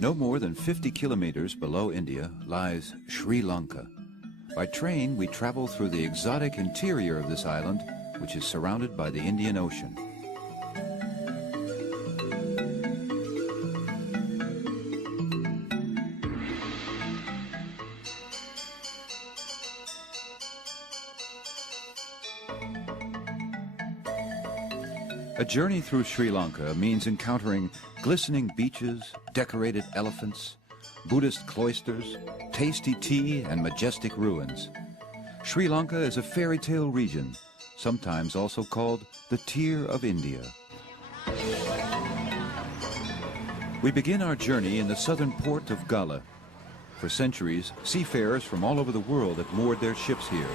No more than 50 kilometers below India lies Sri Lanka. By train, we travel through the exotic interior of this island, which is surrounded by the Indian Ocean. A journey through Sri Lanka means encountering glistening beaches, decorated elephants, Buddhist cloisters, tasty tea, and majestic ruins. Sri Lanka is a fairy tale region, sometimes also called the Tear of India. We begin our journey in the southern port of Galle. For centuries, seafarers from all over the world had moored their ships here.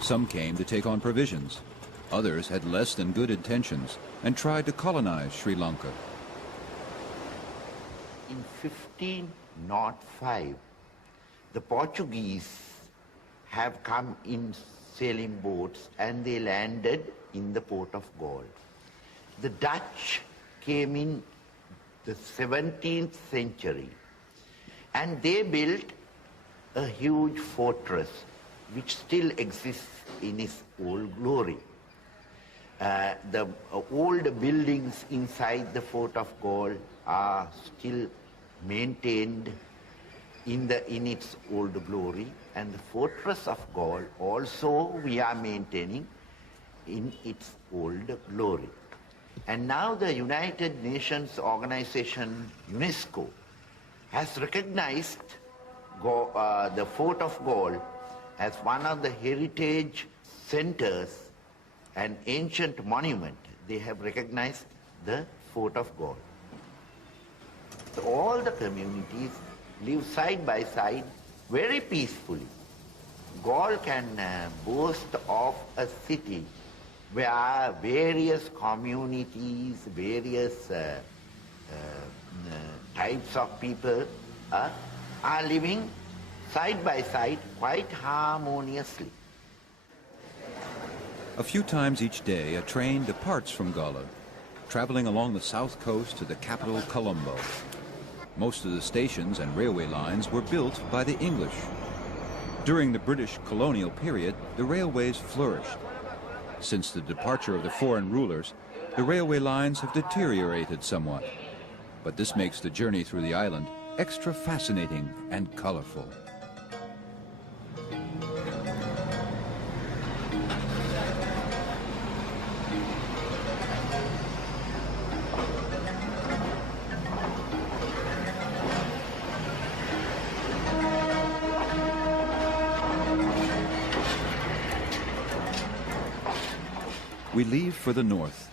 Some came to take on provisions. Others had less than good intentions and tried to colonize Sri Lanka. In 1505, the Portuguese have come in sailing boats and they landed in the port of Galle. The Dutch came in the 17th century and they built a huge fortress which still exists in its old glory. The old buildings inside the fort of Galle are still maintained in its old glory, and the fortress of Galle also we are maintaining in its old glory. And now the United Nations organization UNESCO has recognized the fort of Galle as one of the heritage centers, an ancient monument. They have recognized the fort of Galle. So all the communities live side by side very peacefully. Galle can boast of a city where various communities, various types of people are living side by side quite harmoniously. A few times each day, a train departs from Galle, traveling along the south coast to the capital, Colombo. Most of the stations and railway lines were built by the English. During the British colonial period, the railways flourished. Since the departure of the foreign rulers, the railway lines have deteriorated somewhat. But this makes the journey through the island extra fascinating and colorful. We leave for the north.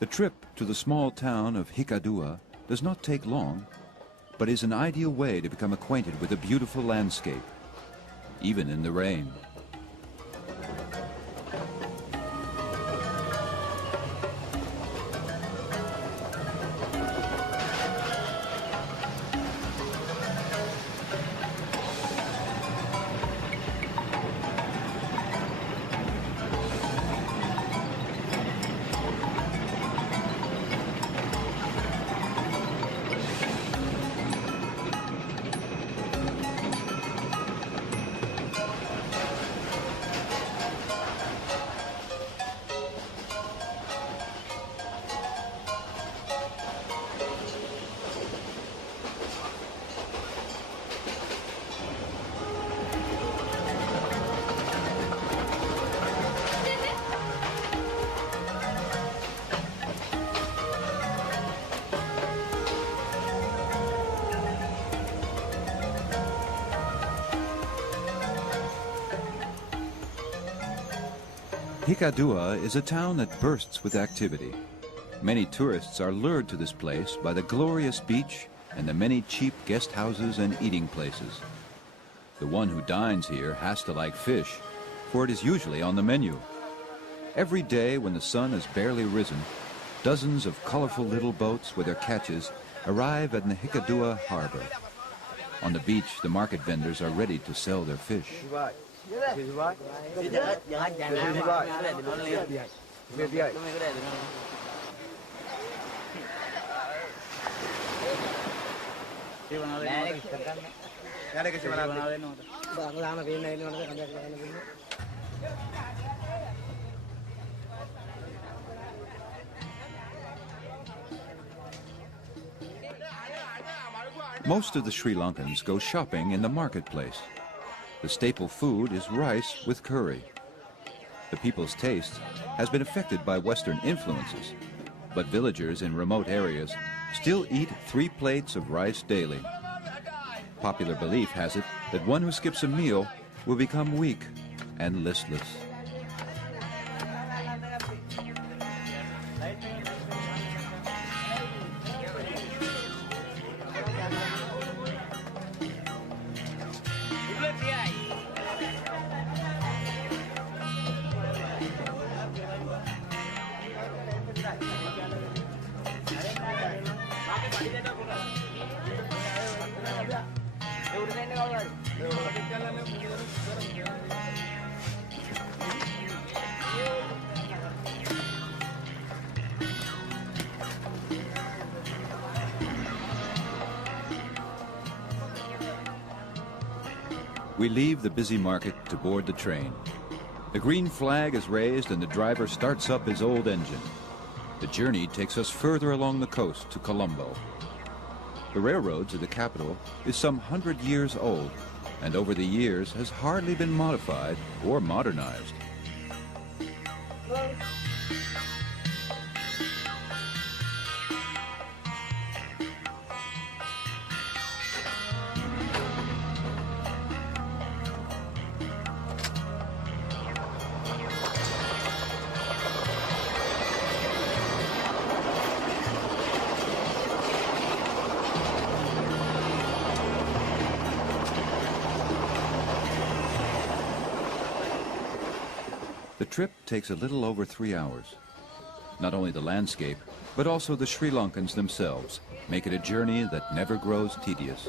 The trip to the small town of Hikkaduwa does not take long, but is an ideal way to become acquainted with a beautiful landscape, even in the rain. Hikkaduwa is a town that bursts with activity. Many tourists are lured to this place by the glorious beach and the many cheap guest houses and eating places. The one who dines here has to like fish, for it is usually on the menu. Every day when the sun has barely risen, dozens of colorful little boats with their catches arrive at the Hikkaduwa harbor. On the beach, the market vendors are ready to sell their fish. Most of the Sri Lankans go shopping in the marketplace. The staple food is rice with curry. The people's taste has been affected by Western influences, but villagers in remote areas still eat 3 plates of rice daily. Popular belief has it that one who skips a meal will become weak and listless. We leave the busy market to board the train. The green flag is raised and the driver starts up his old engine. The journey takes us further along the coast to Colombo. The railroad to the capital is some 100 years old, and over the years has hardly been modified or modernized. The trip takes a little over 3 hours. Not only the landscape, but also the Sri Lankans themselves make it a journey that never grows tedious.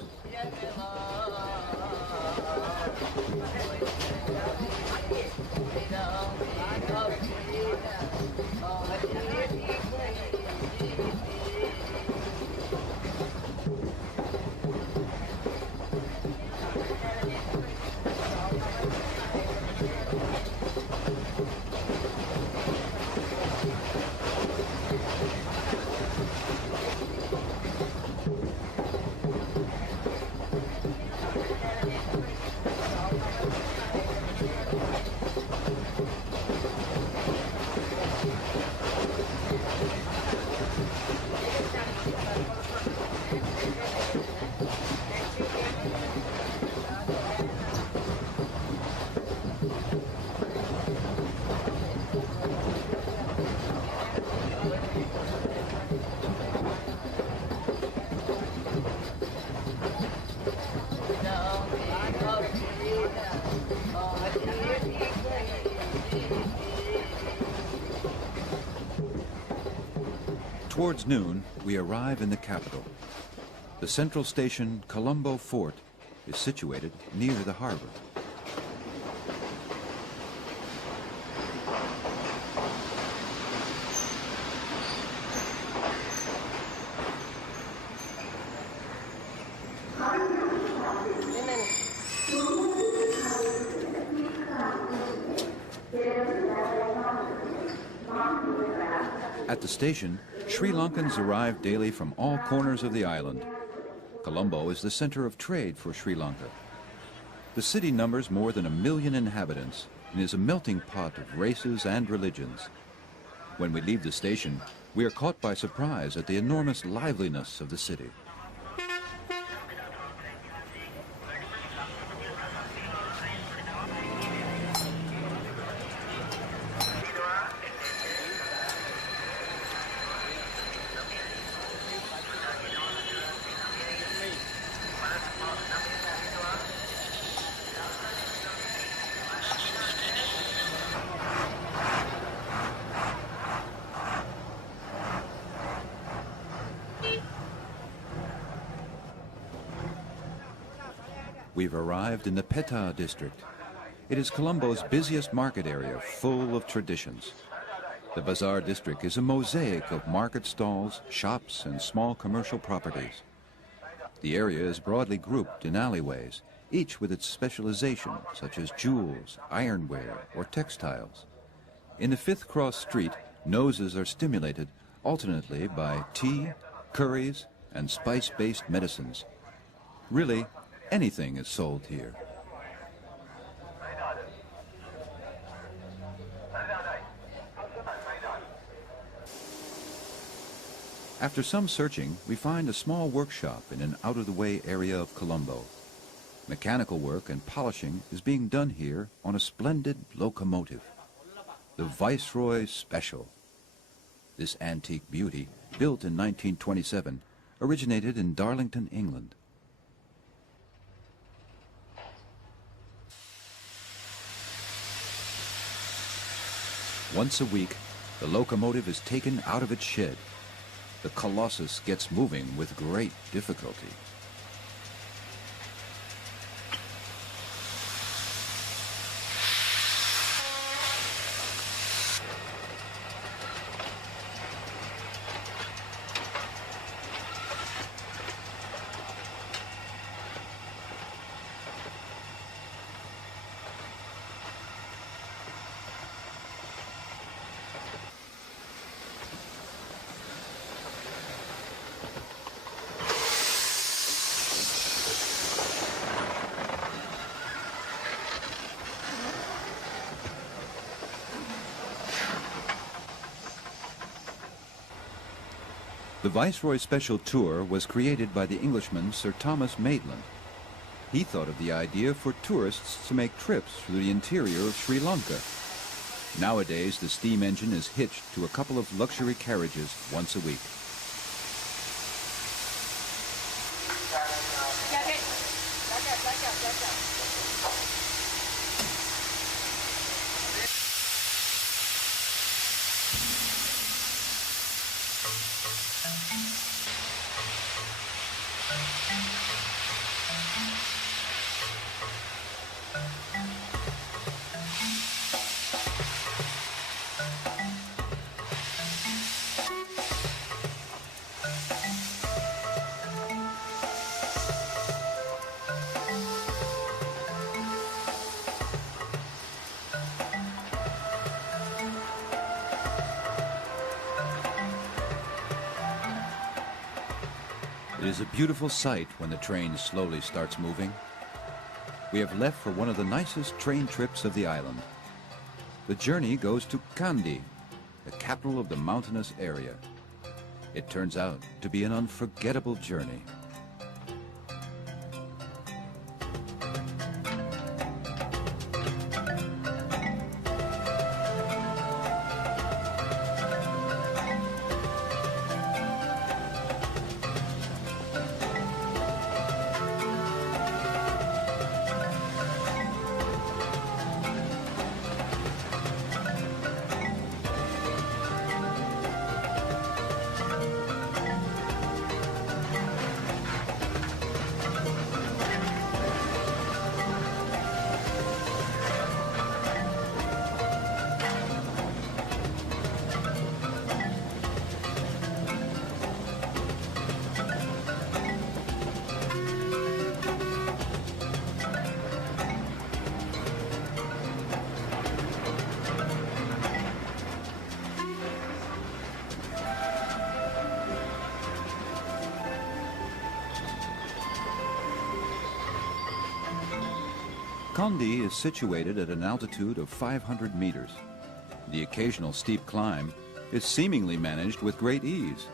Towards noon, we arrive in the capital. The central station, Colombo Fort, is situated near the harbor. At the station, Sri Lankans arrive daily from all corners of the island. Colombo is the center of trade for Sri Lanka. The city numbers more than 1 million inhabitants and is a melting pot of races and religions. When we leave the station, we are caught by surprise at the enormous liveliness of the city. We've arrived in the Pattaya District. It is Colombo's busiest market area, full of traditions. The Bazaar District is a mosaic of market stalls, shops, and small commercial properties. The area is broadly grouped in alleyways, each with its specialization, such as jewels, ironware, or textiles. In the Fifth Cross Street, noses are stimulated alternately by tea, curries, and spice-based medicines. Really, anything is sold here. After some searching, we find a small workshop in an out-of-the-way area of Colombo. Mechanical work and polishing is being done here on a splendid locomotive, the Viceroy Special. This antique beauty, built in 1927, originated in Darlington, England. Once a week, the locomotive is taken out of its shed. The Colossus gets moving with great difficulty. The Viceroy Special Tour was created by the Englishman Sir Thomas Maitland. He thought of the idea for tourists to make trips through the interior of Sri Lanka. Nowadays, the steam engine is hitched to a couple of luxury carriages once a week. It is a beautiful sight when the train slowly starts moving. We have left for one of the nicest train trips of the island. The journey goes to Kandy, the capital of the mountainous area. It turns out to be an unforgettable journey. Kandy is situated at an altitude of 500 meters. The occasional steep climb is seemingly managed with great ease.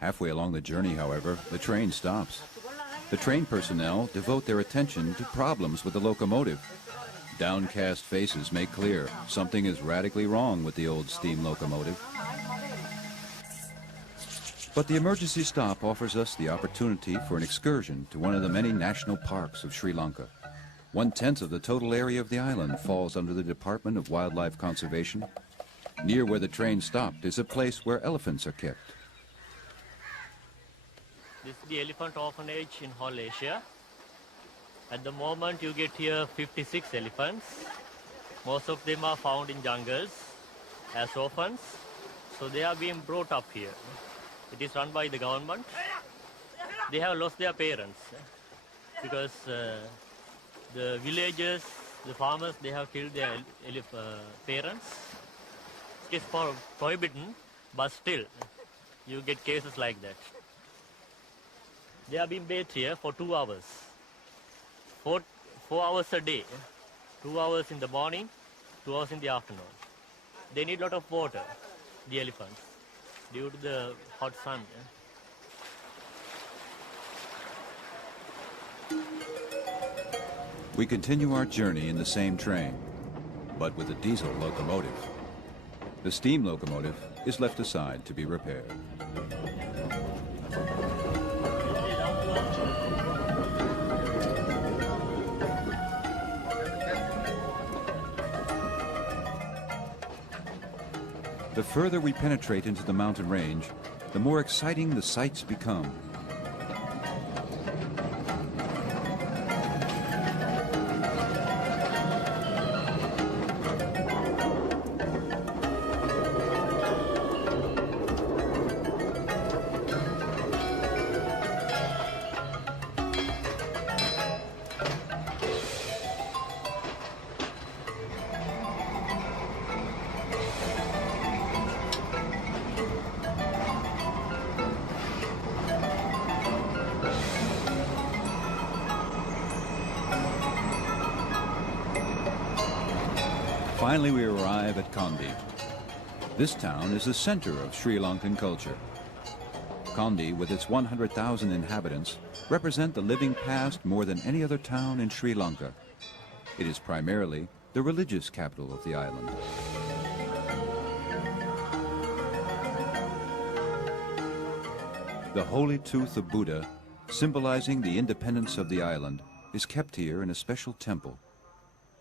Halfway along the journey, however, the train stops. The train personnel devote their attention to problems with the locomotive. Downcast faces make clear something is radically wrong with the old steam locomotive. But the emergency stop offers us the opportunity for an excursion to one of the many national parks of Sri Lanka. 1/10 of the total area of the island falls under the Department of Wildlife Conservation. Near where the train stopped is a place where elephants are kept. This is the elephant orphanage in Whole Asia. At the moment you get here 56 elephants. Most of them are found in jungles as orphans. So they are being brought up here. It is run by the government. They have lost their parents because the villagers, the farmers, they have killed their parents. It is prohibited, but still you get cases like that. They are being bathed here for 2 hours. 4 hours a day. 2 hours in the morning, 2 hours in the afternoon. They need a lot of water, the elephants, due to the hot sun. We continue our journey in the same train, but with a diesel locomotive. The steam locomotive is left aside to be repaired. The further we penetrate into the mountain range, the more exciting the sights become. Finally, we arrive at Kandy. This town is the center of Sri Lankan culture. Kandy, with its 100,000 inhabitants, represent the living past more than any other town in Sri Lanka. It is primarily the religious capital of the island. The holy tooth of Buddha, symbolizing the independence of the island, is kept here in a special temple.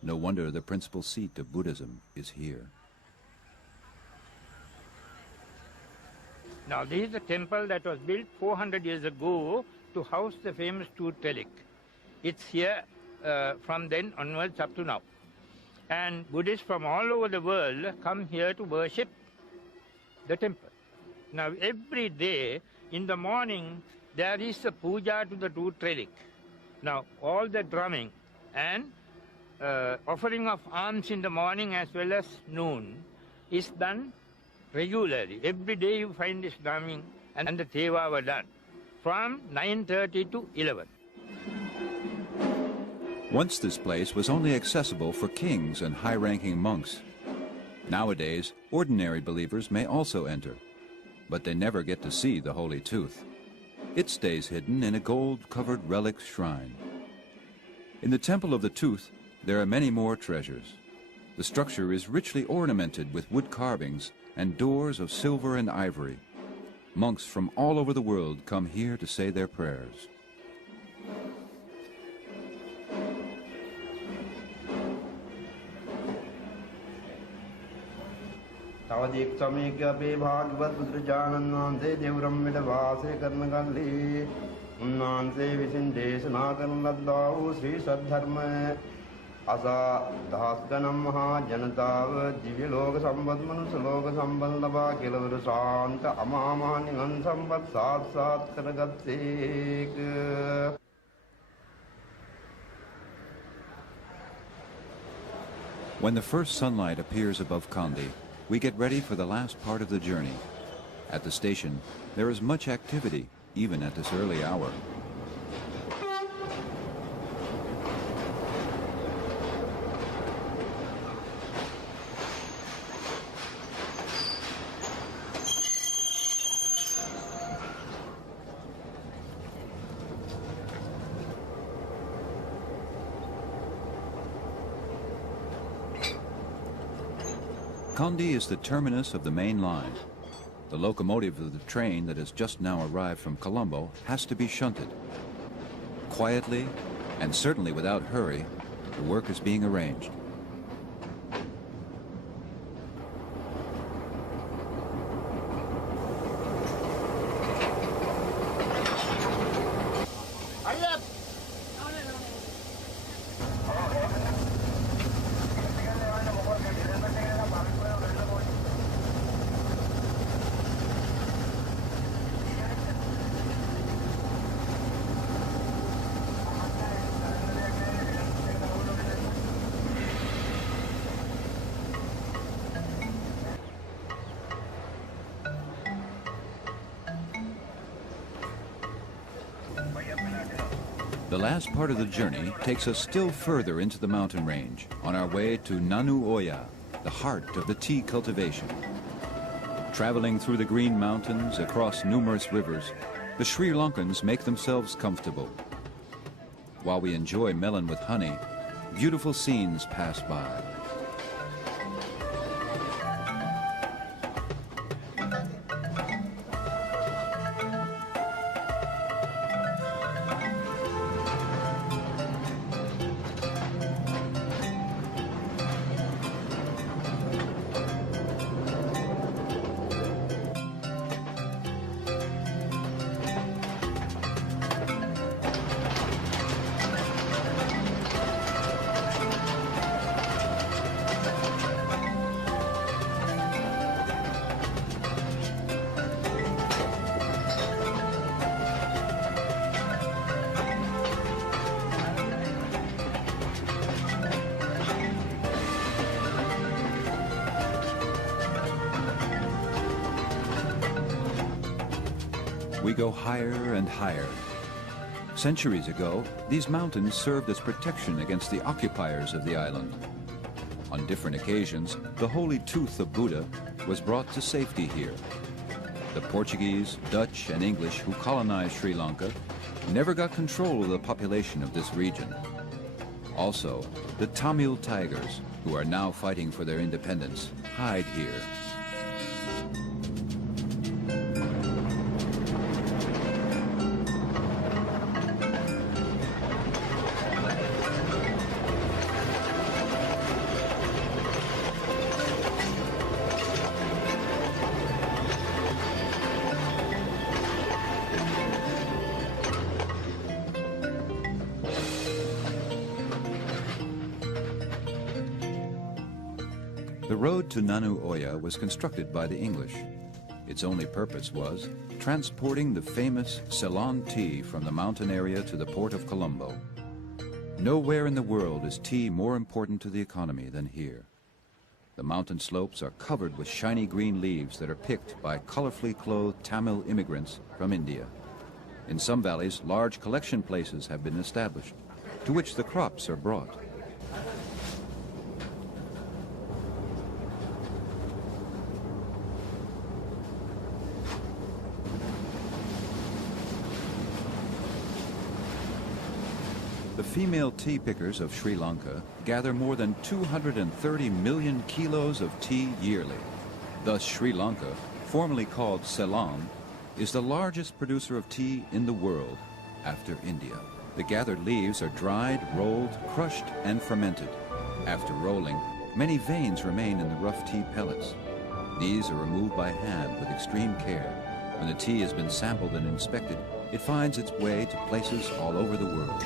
No wonder the principal seat of Buddhism is here. Now, this is a temple that was built 400 years ago to house the famous tooth relic. It's here from then onwards up to now. And Buddhists from all over the world come here to worship the temple. Now, every day in the morning, there is a puja to the tooth relic. Now, all the drumming and offering of alms in the morning as well as noon is done regularly. Every day you find this drumming and the teva were done from 9:30 to 11. Once this place was only accessible for kings and high-ranking monks. Nowadays, ordinary believers may also enter, but they never get to see the holy tooth. It stays hidden in a gold-covered relic shrine. In the Temple of the Tooth, there are many more treasures. The structure is richly ornamented with wood carvings and doors of silver and ivory. Monks from all over the world come here to say their prayers. तावदेक समय के अपे भागवत पुत्रजानन्नां से देवरम्मित वासे कर्णगल्ली उन्नां से विसिन्देश नागन लद्दाऊ श्री सद्धर्म असा दासगणं महाजनताव दिव्य लोक संबद मनुष्य लोक संबद लभा किलवर शांत अमामानिगन संबद सात सात करगत्सेक. When the first sunlight appears above Kandy, we get ready for the last part of the journey. At the station, there is much activity, even at this early hour. Kandy is the terminus of the main line. The locomotive of the train that has just now arrived from Colombo has to be shunted. Quietly, and certainly without hurry, the work is being arranged. The last part of the journey takes us still further into the mountain range on our way to Nanu, the heart of the tea cultivation. Traveling through the green mountains across numerous rivers, the Sri Lankans make themselves comfortable. While we enjoy melon with honey, beautiful scenes pass by. We go higher and higher. Centuries ago, these mountains served as protection against the occupiers of the island. On different occasions, the holy tooth of Buddha was brought to safety here. The Portuguese, Dutch, and English who colonized Sri Lanka never got control of the population of this region. Also, the Tamil Tigers, who are now fighting for their independence, hide here. The road to Nanu was constructed by the English. Its only purpose was transporting the famous Ceylon tea from the mountain area to the port of Colombo. Nowhere in the world is tea more important to the economy than here. The mountain slopes are covered with shiny green leaves that are picked by colorfully clothed Tamil immigrants from India. In some valleys, large collection places have been established, to which the crops are brought. The female tea pickers of Sri Lanka gather more than 230 million kilos of tea yearly. Thus, Sri Lanka, formerly called Ceylon, is the largest producer of tea in the world after India. The gathered leaves are dried, rolled, crushed, and fermented. After rolling, many veins remain in the rough tea pellets. These are removed by hand with extreme care. When the tea has been sampled and inspected, it finds its way to places all over the world.